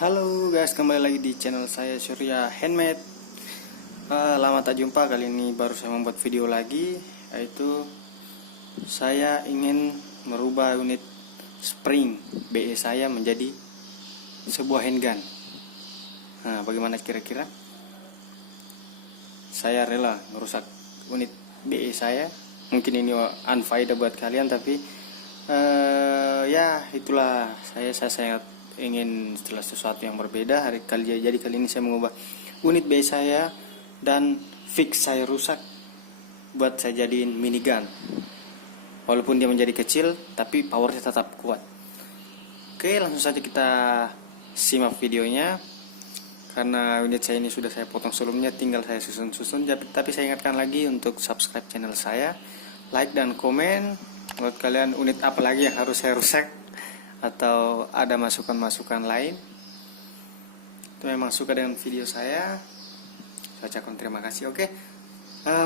Halo guys, kembali lagi di channel saya Surya Handmade. Lama tak jumpa, kali ini baru saya membuat video lagi, yaitu saya ingin merubah unit spring BE saya menjadi sebuah handgun. Nah, bagaimana kira-kira? Saya rela merusak unit BE saya. Mungkin ini unfaedah buat kalian, tapi ya itulah, saya sangat ingin setelah sesuatu yang berbeda. Jadi kali ini saya mengubah unit BE saya dan fix saya rusak buat saya jadiin minigun. Walaupun dia menjadi kecil, tapi powernya tetap kuat. Oke, langsung saja kita simak videonya. Karena unit saya ini sudah saya potong sebelumnya, tinggal saya susun-susun. Tapi saya ingatkan lagi untuk subscribe channel saya, like dan komen. Buat kalian, unit apa lagi yang harus saya rusak, atau ada masukan-masukan lain, itu memang suka dengan video saya ucapkan terima kasih. Oke,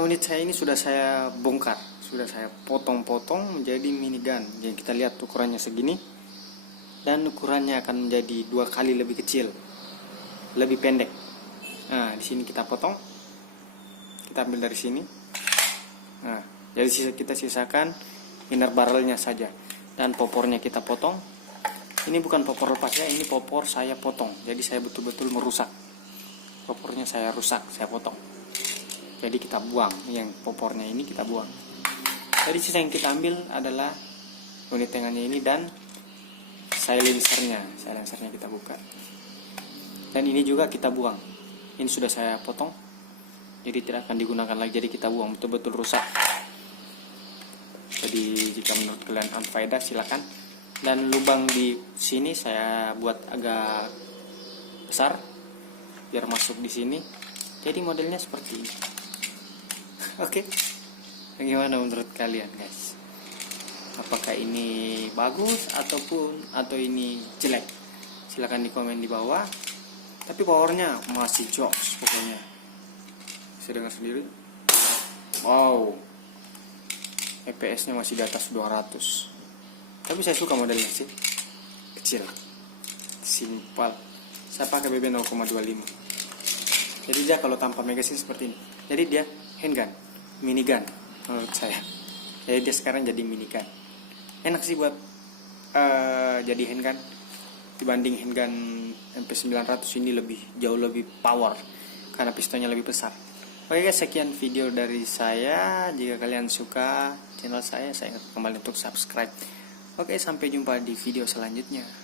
unit saya ini sudah saya bongkar, sudah saya potong-potong menjadi minigun. Jadi kita lihat ukurannya segini, dan ukurannya akan menjadi 2 kali lebih kecil, lebih pendek. Nah, di sini kita potong, kita ambil dari sini. Nah, jadi kita sisakan inner barrelnya saja, dan popornya kita potong. Ini bukan popor lepas ya, ini popor saya potong. Jadi saya betul-betul merusak. Popornya saya rusak, saya potong. Jadi kita buang, yang popornya ini kita buang. Jadi sisa yang kita ambil adalah unit tengahnya ini dan silencernya. Silencernya kita buka. Dan ini juga kita buang. Ini sudah saya potong, jadi tidak akan digunakan lagi. Jadi kita buang, betul-betul rusak. Jadi jika menurut kalian unfaedah, silakan. Dan lubang di sini saya buat agak besar biar masuk di sini. Jadi modelnya seperti ini. Oke, bagaimana menurut kalian guys? Apakah ini bagus atau ini jelek? Silahkan di komen di bawah. Tapi powernya masih jokes pokoknya. Saya dengar sendiri. Wow, FPS-nya masih di atas 200. Tapi saya suka modelnya sih, kecil, simpel. Saya pakai BB 0,25. Jadi dia kalau tanpa magazine seperti ini. Jadi dia handgun, minigun menurut saya. Jadi dia sekarang jadi minigun. Enak sih buat jadi handgun. Dibanding handgun MP900 ini jauh lebih power karena pistonnya lebih besar. Oke guys, sekian video dari saya. Jika kalian suka channel saya ingat kembali untuk subscribe. Oke, sampai jumpa di video selanjutnya.